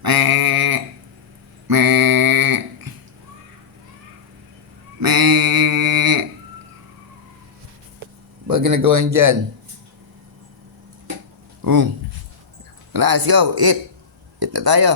Me. Me. Me. Ba ginagawa niyo dyan? Let's go. Eat. Eat na tayo.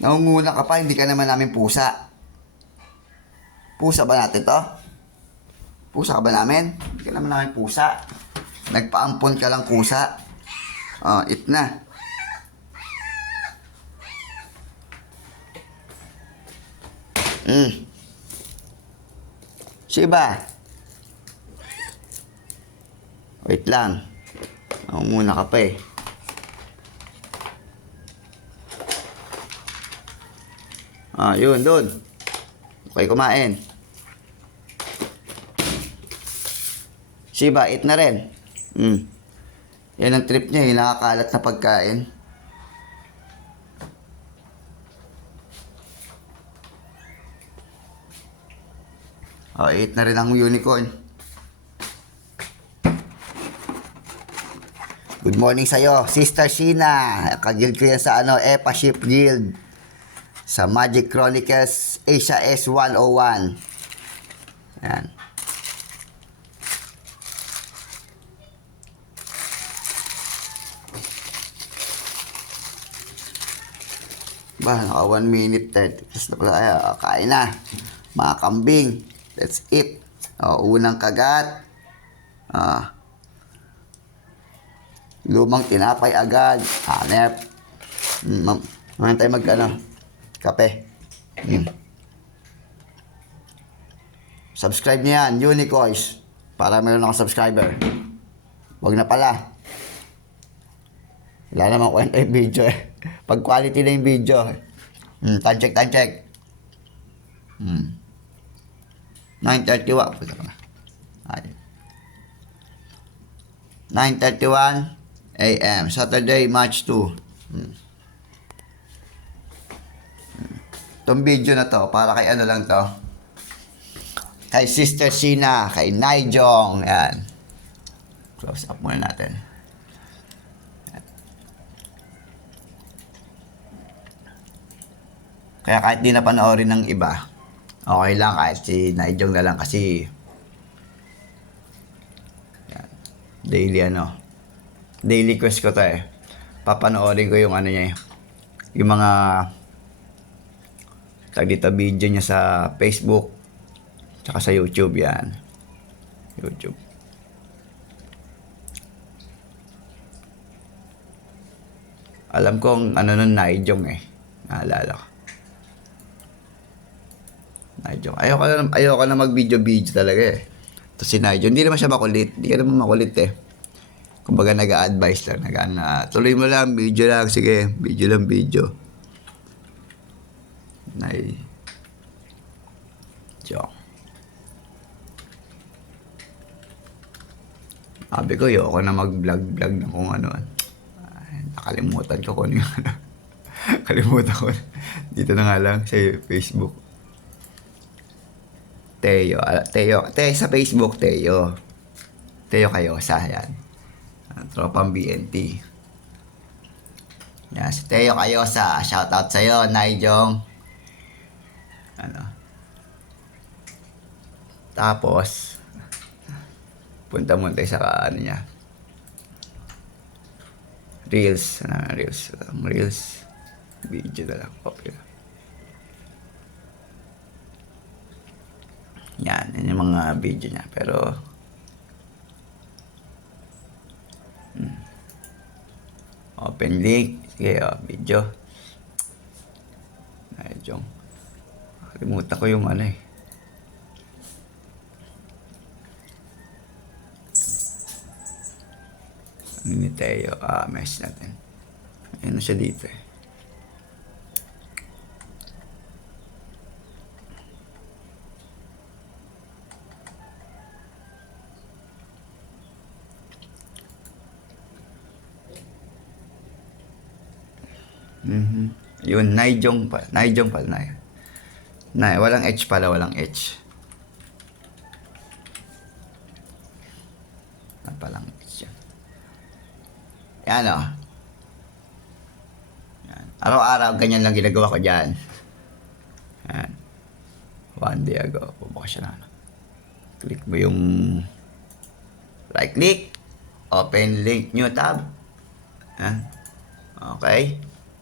Nangunguna ka pa, hindi ka naman namin pusa. Pusa ba natin to? Pusa ka ba namin? Hindi ka naman namin pusa. Nagpaampon ka lang kusa. Oh, eat na. Shiba. Wait lang. Nangunguna ka pa eh. Ah, yun, doon. Okay, kumain. Shiba, eat na rin. Yan ang trip niya, yung nakakalat na pagkain. Oh, eat na rin ang unicorn. Good morning sa'yo, Sister Sheena. Ka-guild ko yan sa Epa Ship Guild. Sa Magic Chronicles Asia S101. Yan. Ba, naka 1 minute 30 plus na pala. Ay, kain na. Mga kambing. Let's eat. Unang kagat. Lumang tinapay agad. Hanep. Mahan tayo kape. Subscribe niyo yan, Unicoins. Para meron akong subscriber. Wag na pala. Wala namang kwenta yung video eh. Pag quality na yung video. Time check. 9:31. 9:31 a.m. Saturday, March 2. Itong video na to, para kay lang to. Kay Sister Sheena, kay Naijong. Yan. Close up muna natin. Kaya kahit di na panoorin ng iba, okay lang kahit si Naijong na lang kasi yan, daily quest ko to eh. Papanoorin ko yung niya, yung mga dito video niya sa Facebook tsaka sa YouTube. Yan, YouTube. Alam kong nun Naijong eh, naalala ko. Naijong. Ayoko na mag-video talaga eh. Ito si Naijong. Hindi naman siya makulit. Hindi ka naman makulit eh. Kumbaga nag-a-advise lang. Tuloy mo lang. Video lang. Sige. Video lang. Naijong. Sabi ko, ayoko na mag-vlog ng kung ano. Nakalimutan ko kung ano. Kalimutan ko. Dito na nga lang sa Facebook. Teo sa Facebook, Teo Cayosa, yan. Tropang BNT. Yan, si Teo Cayosa, shoutout sa'yo, Naijong. Tapos, punta mo tayo sa niya. Reels. Video na lang, copy na. Yan yung mga video niya. Pero open link. Sige, video. Naijong. Kalimutan ko yung eh. Ano ni Teo? Mesh natin. Ayun na siya dito eh. Yun, Naijong pala na. Walang H pala, walang H. Palang H yan. Yan o. Yan. Araw-araw, ganyan lang ginagawa ko dyan. Yan. One day ago. Bubukas siya na. Click mo yung right click. Open link new tab. Yan. Okay.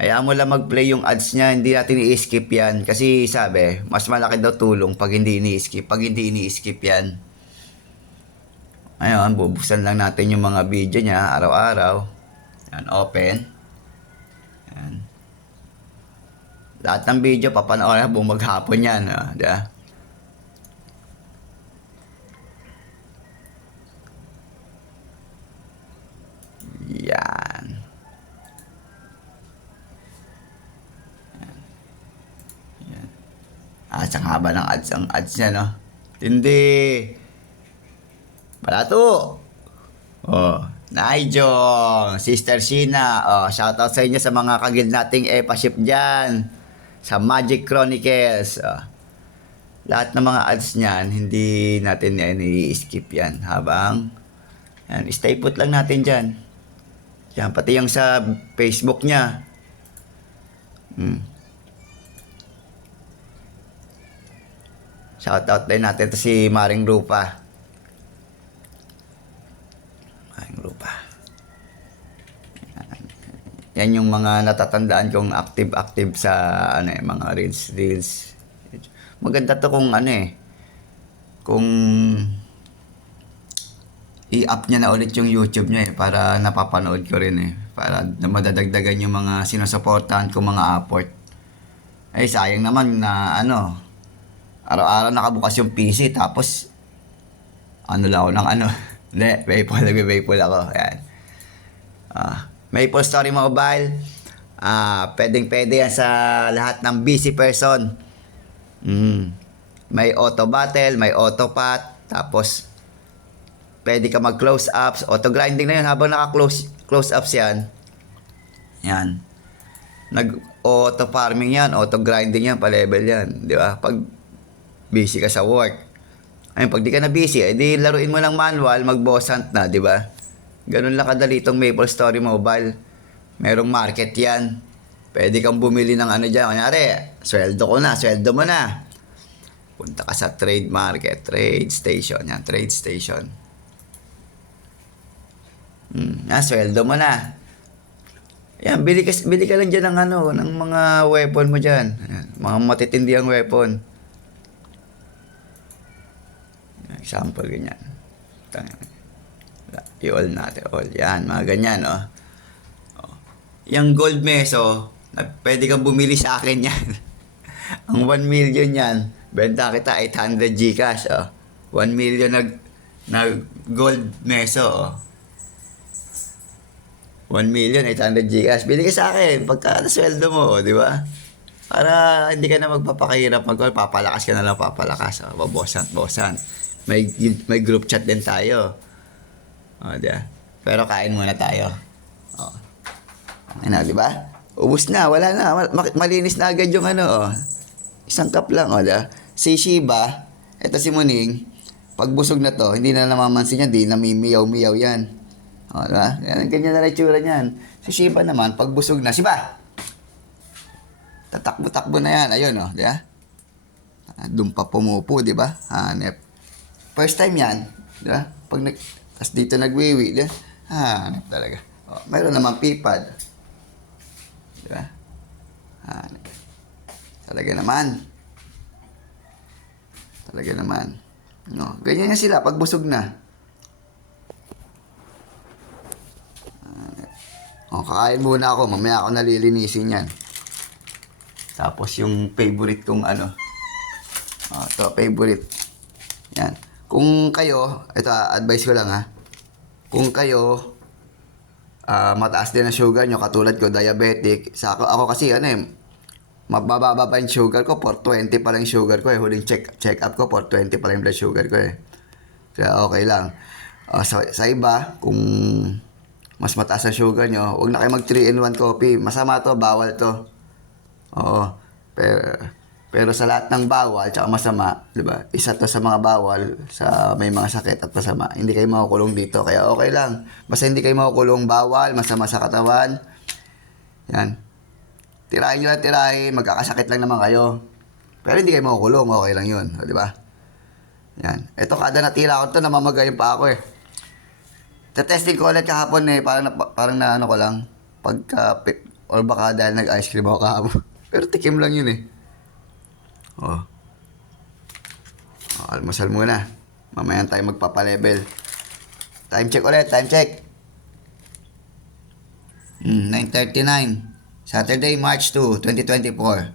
Hayaan mo lang mag-play yung ads niya. Hindi natin i-skip yan. Kasi sabi, mas malaki daw tulong pag hindi ini-skip. Pag hindi ini-skip yan. Ngayon, bubuksan lang natin yung mga video niya araw-araw. Yan, open. Yan. Lahat ng video, papanoorin buong maghapon yan. Diba? Yan. Yan. Ang haba ng ads, ang ads niya, no? Tindi. Balato. Oh, Naijong, Sister Sheena. Oh, shoutout sa inyo sa mga kagil nating e-paship dyan. Sa Magic Chronicles. Oh. Lahat ng mga ads niyan, hindi natin yan i-skip yan. Habang, yan, stay put lang natin dyan. Yan, pati yung sa Facebook niya. Shoutout din natin to si Maring Rupa. Grupa. Yan yung mga natatandaan kong active sa mga reels. Maganda to kung kung i-up niya na ulit yung YouTube niya para napapanood ko rin para madadagdagan yung mga sinusuportahan ko mga apport. Sayang naman na araw-araw nakabukas yung PC tapos lang ako ng Hindi, Maple ako. Yan. Maple Story Mobile. Pwedeng-pwede yan sa lahat ng busy person. May auto battle, may auto pat, tapos pwede ka mag-close ups, auto grinding na yun habang naka-close ups yan. Yan. Nag-auto farming yan, auto grinding yan, pa-level yan. Di ba? Pag busy ka sa work. Ayun, pag di ka na busy, edi laruin mo lang manual, mag-boss hunt na, di ba? Ganun lang kadali itong Maple Story Mobile. Merong market yan. Pwede kang bumili ng dyan. Kunyari, sweldo mo na. Punta ka sa trade market, trade station. Yan, trade station. Sweldo mo na. Yan, bili ka lang dyan ng mga weapon mo dyan. Yan, mga matitindihang weapon. Example, ganyan. I-all natin. All. Yan, mga ganyan, Yung gold meso, pwede kang bumili sa akin yan. Ang 1 million yan, benta kita 800 Gcash, 1 million na gold meso, 1 million 800 Gcash. Bili ka sa akin pagka nasweldo mo, di ba? Para hindi ka na magpapakahirap papalakas ka na lang, papalakas. Bosan. May group chat din tayo. Diba? Pero kain muna tayo. Di ba? Ubus na, wala na. Malinis na agad yung isang cup lang, diba? Si Shiba, eto si Muning, pag busog na to, hindi na namamansin yan, di namimiyaw-miyaw yan. Diba? Ganyan na itsura niyan. Si Shiba naman, pag busog na, Shiba! Tatakbo-takbo na yan. Ayun, diba? Doon pa pumupo, diba? Hanep. First time yan, diba? Tapos dito nagwiwi, diba? Hanep talaga. Mayroon naman pipad. Diba? Hanep. Talaga naman. No, ganyan yan sila pag busog na. Kakain muna ako, mamaya ako nalilinisin yan. Tapos yung favorite kong ito, favorite. Yan. Kung kayo, ito advice ko lang kung kayo mataas din ang sugar nyo, katulad ko, diabetic, ako kasi mababa pa yung sugar ko, 420 pa lang yung sugar ko huling check up ko, 420 pa lang yung blood sugar ko Kaya okay lang. Sa iba, kung mas mataas ang sugar nyo, huwag na kayo mag 3-in-1 coffee. Masama to, bawal to. Oo. Pero sa lahat ng bawal tsaka masama, 'di ba? Isa 'to sa mga bawal sa may mga sakit at masama. Hindi kayo makukulong dito, kaya okay lang. Basta hindi kayo makukulong, bawal, masama sa katawan. Yan. Tirahin nyo lang tirahin, magkakasakit lang naman kayo. Pero hindi kayo makukulong, okay lang 'yun, 'di ba? Yan. Ito kada natira ko 'to, namamagay pa ako eh. Testing ko ulit kahapon eh, parang na ano ko lang, pagka, or baka dahil nag-ice cream ako kahapon. Pero tikim lang 'yun eh. Oh. Almusal muna. Mamaya tayo magpapa-level. Time check ulit, time check. 9:39. Saturday, March 2, 2024.